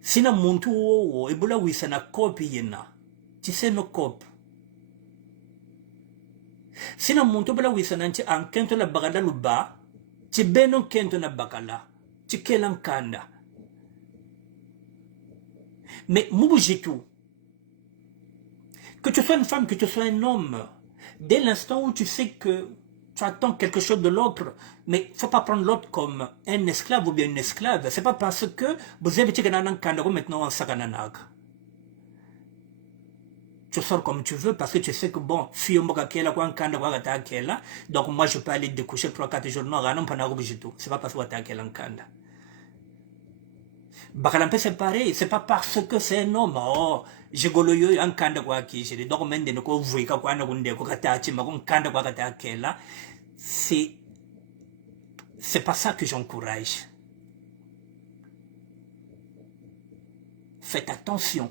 Sina muntu wo ebula wisa na kopi yena. Chiseno kopi. Sina muntu bula wisa na nchi ankento la bagala luba. Chibeno kento na bagala. Chikela nkanda. Mais Moubujitou, que tu sois une femme, que tu sois un homme, dès l'instant où tu sais que tu attends quelque chose de l'autre, mais il ne faut pas prendre l'autre comme un esclave ou bien une esclave. C'est pas parce que vous avez dit que maintenant en Sagananag. Tu sors comme tu veux parce que tu sais que bon, donc moi je peux aller découcher 3-4 jours. Non, c'est pas parce que tu as quel encanda. Bakalampe c'est pareil, c'est pas parce que c'est un homme. Oh, je goloyo un kanda kwa kishiri. Donc mende ne ko vuika kwa na kunde ko katachi ma ko kanda kwa katakela. C'est pas ça que j'encourage. Faites attention.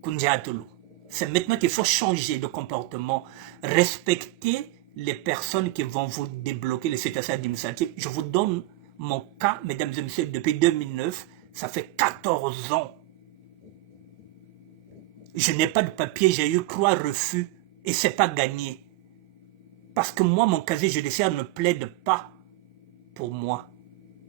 Kunjatulu. C'est maintenant qu'il faut changer de comportement, respecter les personnes qui vont vous débloquer les situations administratives. Je vous donne mon cas, mesdames et messieurs, depuis 2009, ça fait 14 ans. Je n'ai pas de papier, j'ai eu 3 refus et c'est pas gagné. Parce que moi, mon casier judiciaire ne plaide pas pour moi.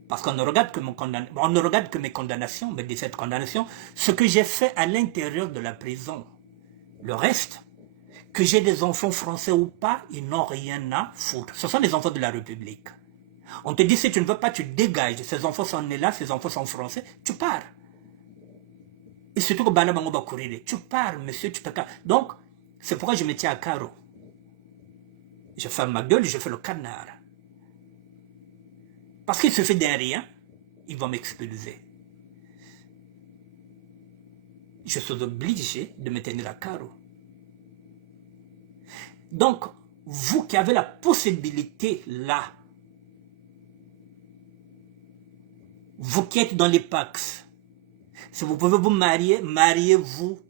Parce qu'on ne regarde que on ne regarde que mes condamnations, mais de cette condamnation, ce que j'ai fait à l'intérieur de la prison. Le reste, que j'ai des enfants français ou pas, ils n'ont rien à foutre. Ce sont les enfants de la République. On te dit, si tu ne veux pas, tu dégages. Ces enfants sont nés là, ces enfants sont français, tu pars. Et surtout que Balabango va courir. Tu pars, monsieur, tu te casses. Donc, c'est pourquoi je me tiens à carreau. Je ferme ma gueule, je fais le canard. Parce qu'il suffit d'un rien, ils vont m'expulser. Je suis obligé de me tenir à carreau. Donc, vous qui avez la possibilité là, vous qui êtes dans les Pax, si vous pouvez vous marier, mariez-vous.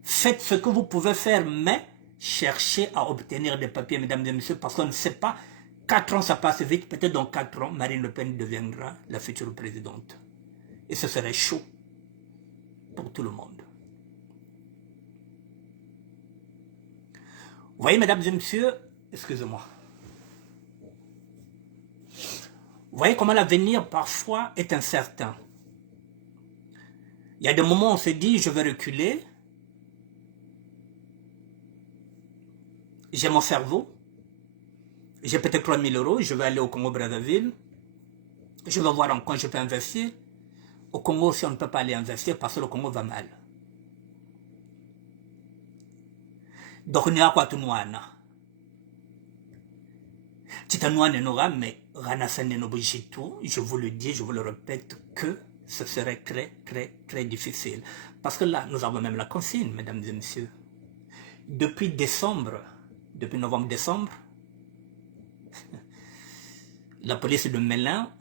Faites ce que vous pouvez faire, mais cherchez à obtenir des papiers, mesdames et messieurs, parce qu'on ne sait pas. 4 ans, ça passe vite. Peut-être dans 4 ans, Marine Le Pen deviendra la future présidente. Et ce serait chaud pour tout le monde. Vous voyez, mesdames et messieurs, excusez-moi. Vous voyez comment l'avenir, parfois, est incertain. Il y a des moments où on se dit, je vais reculer. J'ai mon cerveau. J'ai peut-être 3 000 euros. Je vais aller au Congo-Brazzaville. Je vais voir en quoi je peux investir. Au Congo, si on ne peut pas aller investir, parce que le Congo va mal. Donc, il n'y a pas de nouana. Mais je vous le dis, je vous le répète, que ce serait très, très, très difficile. Parce que là, nous avons même la consigne, mesdames et messieurs. Depuis décembre, depuis novembre-décembre, la police de Mélin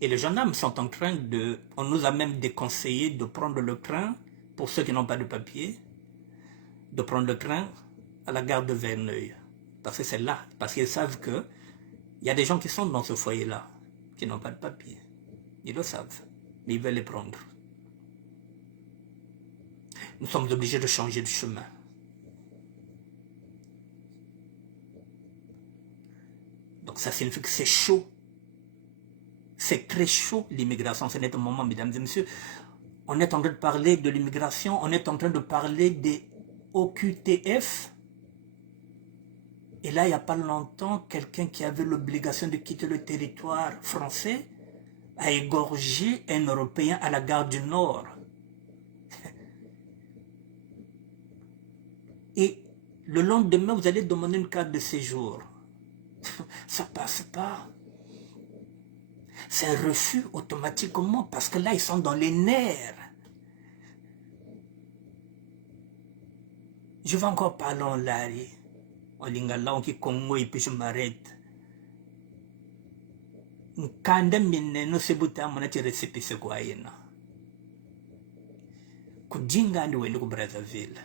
et les gendarmes sont en train de... On nous a même déconseillé de prendre le train, pour ceux qui n'ont pas de papier, de prendre le train à la gare de Verneuil. Parce que c'est là, parce qu'ils savent que il y a des gens qui sont dans ce foyer-là, qui n'ont pas de papier. Ils le savent, mais ils veulent les prendre. Nous sommes obligés de changer de chemin. Donc ça signifie que c'est chaud. C'est très chaud l'immigration. C'est un moment, mesdames et messieurs. On est en train de parler de l'immigration, on est en train de parler des OQTF. Et là, il n'y a pas longtemps, quelqu'un qui avait l'obligation de quitter le territoire français a égorgé un Européen à la gare du Nord. Et le lendemain, vous allez demander une carte de séjour. Ça passe pas. C'est un refus automatiquement parce que là, ils sont dans les nerfs. Je vais encore parler en lari. En lingala, on qui Congo et puis je m'arrête. Nkanda mine no sebuta mona ti récépissé kwa yena. Kujinga ndi wende ku Brazzaville.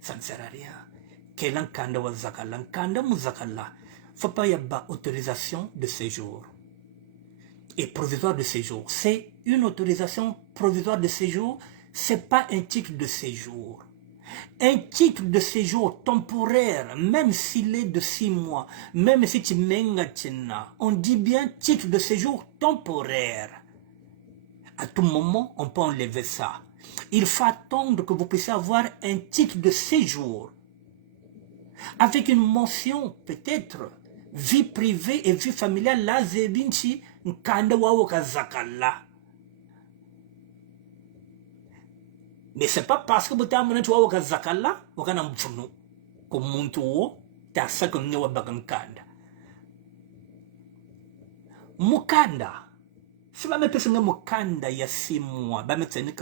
Ça ne sert à rien. Quel encanda wa zakala, encanda muzakala. Faut pas y avoir autorisation de séjour. Et provisoire de séjour. C'est une autorisation provisoire de séjour, c'est pas un titre de séjour. Un titre de séjour temporaire, même s'il est de 6 mois, même si tu m'engages, on dit bien titre de séjour temporaire. À tout moment, on peut enlever ça. Il faut attendre que vous puissiez avoir un titre de séjour. Avec une mention, peut-être, vie privée et vie familiale, là, zebinchi, nkanda wawo kazakala. Mais c'est pas parce que vous avez tu wawo kazakala, vous avez un mfunu. Comme mon tour, t'as ça que nous avons kanda. Mukanda. Si vous avez un mukanda, il y a 6 mois, vous avez une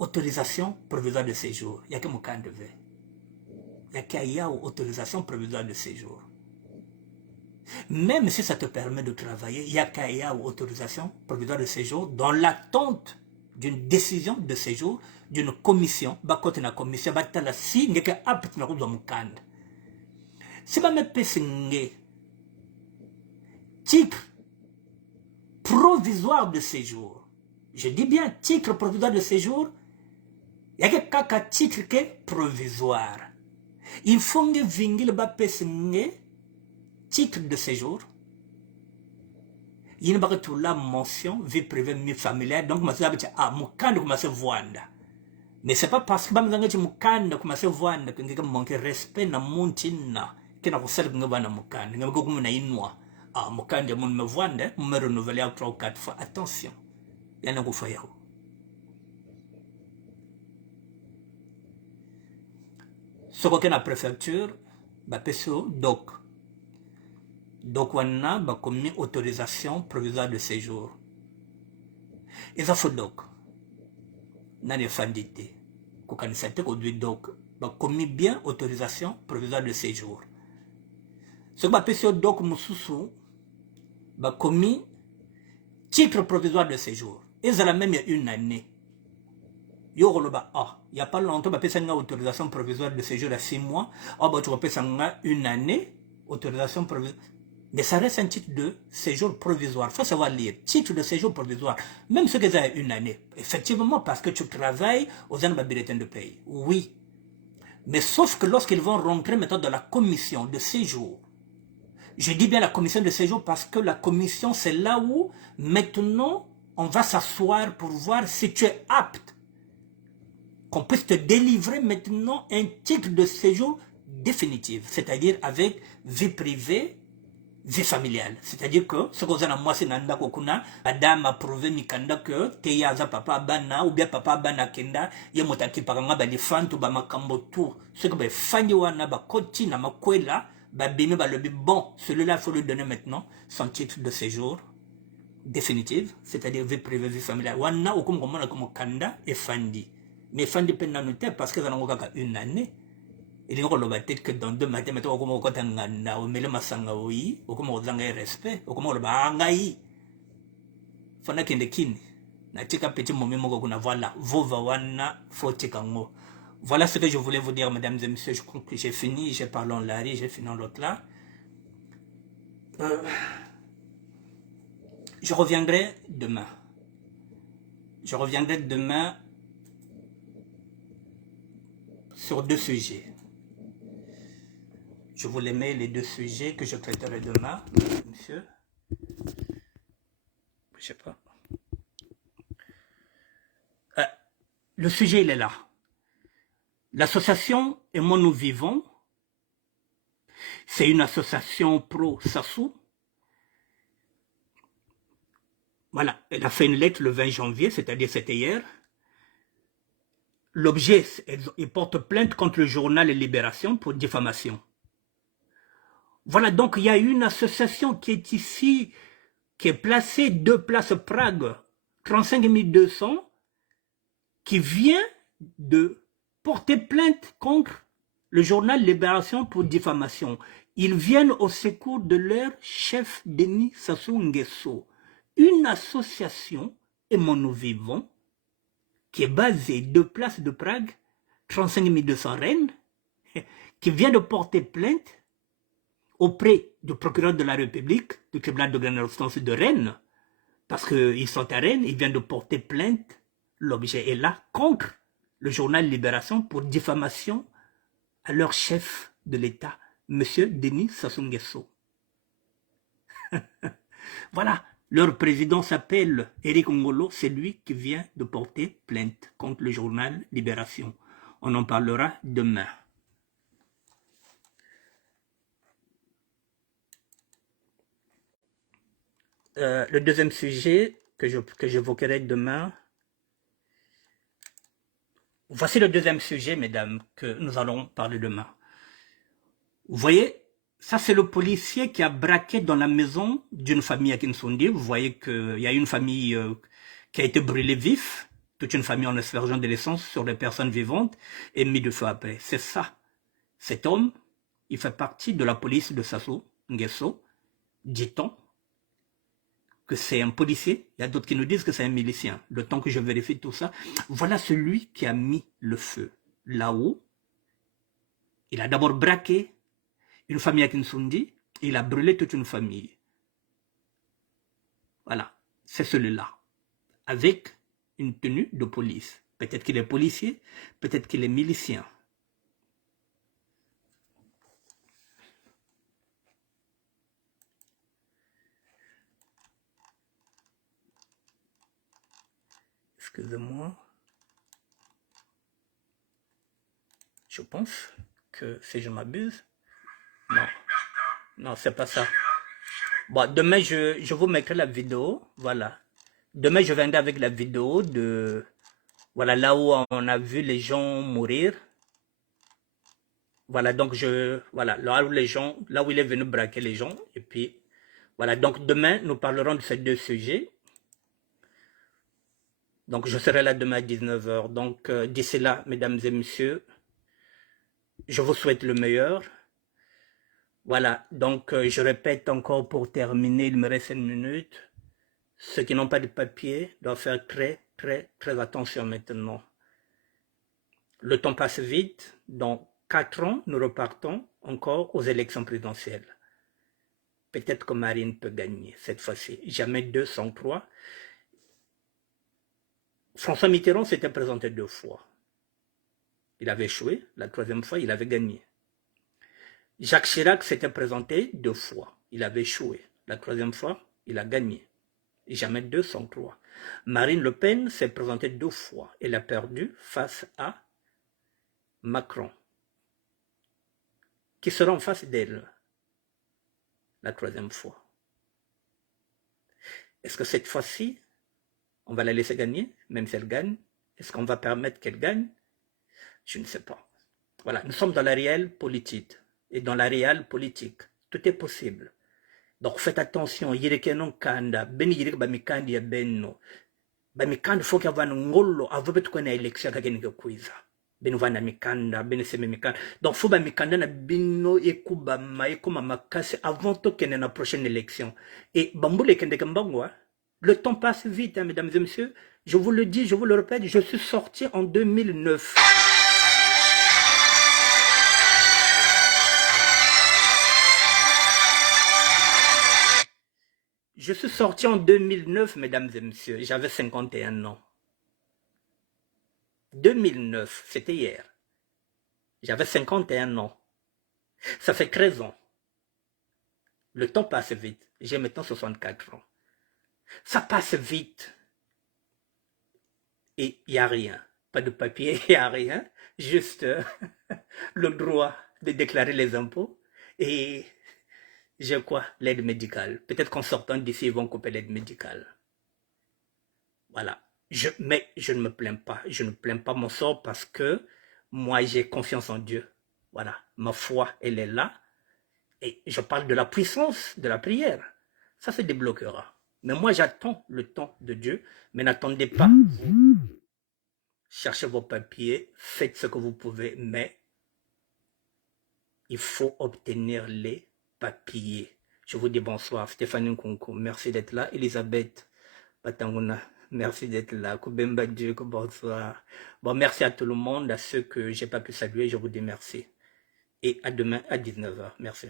autorisation provisoire de séjour. Il y a que mukanda veut. Il y a qu'il y a autorisation provisoire de séjour. Même si ça te permet de travailler, il y a qu'il y a autorisation provisoire de séjour dans l'attente d'une décision de séjour d'une commission. Si la commission si vous avez apte na kuzo mukanda. Si vous avez titre provisoire de séjour, je dis bien titre provisoire de séjour, il y a que titre qui est provisoire. Il faut que vous titre de séjour. Il n'y a pas la mention vie privée, vie familiale. Donc, je vais dire, ah, je vais voir. Mais ce n'est pas parce que je vais dire, je vais voir que je manque respect na montina que je vais voir mukanda. Je vais voir ah, mukanda, je vais voir, je vais renouveler 3 ou 4 fois. Attention. Il y a un faire. Ce qu'on a la préfecture, donc. Donc, on a commis autorisation provisoire de séjour. Et ça fait donc. On a des fandité. Quand on s'est dit donc, on a commis bien autorisation provisoire de séjour. Ce qu'on a donc, on a commis titre provisoire de séjour. Et ça a même une année. Il n'y a pas longtemps, on a une autorisation provisoire de séjour à 6 mois. Tu as une année, autorisation provisoire. Mais ça reste un titre de séjour provisoire. Il faut savoir lire. Titre de séjour provisoire. Même ce que ça a une année. Effectivement, parce que tu travailles aux bulletins de paye. Oui. Mais sauf que lorsqu'ils vont rentrer maintenant dans la commission de séjour, je dis bien la commission de séjour parce que la commission, c'est là où maintenant on va s'asseoir pour voir si tu es apte. Qu'on puisse te délivrer maintenant un titre de séjour définitif. C'est-à-dire avec vie privée, vie familiale. C'est-à-dire que ce qu'on a moi c'est nanda kokuna, madame a prouvé mikanda que teyaza papa bana ou bien papa bana kenda ye motaki paranga ba lifantu ba makambo tout. Ce que ba fandi wana ba koti na makwela ba bimi ba lebi bon, celui-là faut lui donner maintenant son titre de séjour définitif, c'est-à-dire vie privée, vie familiale. Wana okum komona comme kanda et fandi. Mais fandi penna noter parce que ça n'a pas une année. Il y a peut-être que dans 2 matins, on va mettre masanga oui, on va mettre respect, on va mettre fana kende kini. Na tika petit moment qu'on a voilà, vova wana fotikango. Voilà ce que je voulais vous dire, mesdames et messieurs. Je crois que j'ai fini, j'ai parlé en Larry, j'ai fini en l'autre là. Je reviendrai demain. Je reviendrai demain sur 2 sujets. Je vous les mets les 2 sujets que je traiterai demain, monsieur. Je sais pas. Le sujet, il est là. L'association Et Moi Nous Vivons, c'est une association pro-Sassou. Voilà, elle a fait une lettre le 20 janvier, c'est-à-dire c'était hier. L'objet, il porte plainte contre le journal Libération pour diffamation. Voilà, donc il y a une association qui est ici, qui est placée 2 places Prague, 35 200, qui vient de porter plainte contre le journal Libération pour diffamation. Ils viennent au secours de leur chef Denis Sassou Nguesso. Une association, Et Moi Nous Vivons, qui est basée 2 places de Prague, 35 200 rennes, qui vient de porter plainte auprès du procureur de la République, du tribunal de grande instance de Rennes, parce qu'ils sont à Rennes, ils viennent de porter plainte, l'objet est là, contre le journal Libération pour diffamation à leur chef de l'État, M. Denis Sassou Nguesso. Voilà, leur président s'appelle Éric Ngolo, c'est lui qui vient de porter plainte contre le journal Libération. On en parlera demain. Le deuxième sujet que j'évoquerai demain. Voici le deuxième sujet, mesdames, que nous allons parler demain. Vous voyez, ça c'est le policier qui a braqué dans la maison d'une famille à Kinsundi. Vous voyez qu'il y a une famille qui a été brûlée vif, toute une famille en aspergeant de l'essence sur les personnes vivantes et mis de feu après. C'est ça. Cet homme, il fait partie de la police de Sassou Nguesso, dit-on, que c'est un policier, il y a d'autres qui nous disent que c'est un milicien. Le temps que je vérifie tout ça, voilà celui qui a mis le feu là-haut. Il a d'abord braqué une famille à Kinsundi, et il a brûlé toute une famille. Voilà, c'est celui-là, avec une tenue de police. Peut-être qu'il est policier, peut-être qu'il est milicien. Excusez-moi. Je pense que si je m'abuse, non, non, c'est pas ça. Bon, demain, je vous mettrai la vidéo, voilà. Demain, je viendrai avec la vidéo de, voilà, là où on a vu les gens mourir. Voilà, donc voilà, là où là où il est venu braquer les gens, et puis, voilà, donc demain, nous parlerons de ces deux sujets. Donc, je serai là demain à 19 h. Donc, d'ici là, mesdames et messieurs, je vous souhaite le meilleur. Voilà, donc je répète encore pour terminer, il me reste 1 minute. Ceux qui n'ont pas de papier doivent faire très, très, très attention maintenant. Le temps passe vite. Dans 4 ans, nous repartons encore aux élections présidentielles. Peut-être que Marine peut gagner cette fois-ci. Jamais 2 sans 3. François Mitterrand s'était présenté 2 fois. Il avait échoué. La 3e fois, il avait gagné. Jacques Chirac s'était présenté 2 fois. Il avait échoué. La 3e fois, il a gagné. Jamais 2 sans 3. Marine Le Pen s'est présentée 2 fois. Elle a perdu face à Macron, qui sera en face d'elle la 3e fois. Est-ce que cette fois-ci, on va la laisser gagner, même si elle gagne? Est-ce qu'on va permettre qu'elle gagne? Je ne sais pas. Voilà, nous sommes dans la réelle politique. Et dans la réelle politique, tout est possible. Donc faites attention, yirikenon kanda, ben yirik ba mikandi ya benno. Ba mikandi faut qu'il y ait un ngolo, avant de connaître l'élection kageni kuiza. Ben vana mikanda, ben seme mikanda. Donc faut ba mikanda na bino ekuba ma ekuma makase avant to kene na prochaine élection. Et bambule kende kambangwa, le temps passe vite, hein, mesdames et messieurs. Je vous le dis, je vous le répète, je suis sorti en 2009. Je suis sorti en 2009, mesdames et messieurs. J'avais 51 ans. 2009, c'était hier. J'avais 51 ans. Ça fait 13 ans. Le temps passe vite. J'ai maintenant 64 ans. Ça passe vite. Et il n'y a rien. Pas de papier, il n'y a rien. Juste le droit de déclarer les impôts. Et j'ai quoi? L'aide médicale. Peut-être qu'en sortant d'ici, ils vont couper l'aide médicale. Voilà. Mais je ne me plains pas. Je ne plains pas mon sort parce que moi, j'ai confiance en Dieu. Voilà. Ma foi, elle est là. Et je parle de la puissance de la prière. Ça se débloquera. Mais moi, j'attends le temps de Dieu. Mais n'attendez pas. Vous cherchez vos papiers. Faites ce que vous pouvez. Mais il faut obtenir les papiers. Je vous dis bonsoir. Stéphanie Nkunku. Merci d'être là. Elisabeth Batanguna. Merci d'être là. Koubemba Dieu, bonsoir. Bon, merci à tout le monde, à ceux que j'ai pas pu saluer, je vous dis merci. Et à demain à 19h. Merci.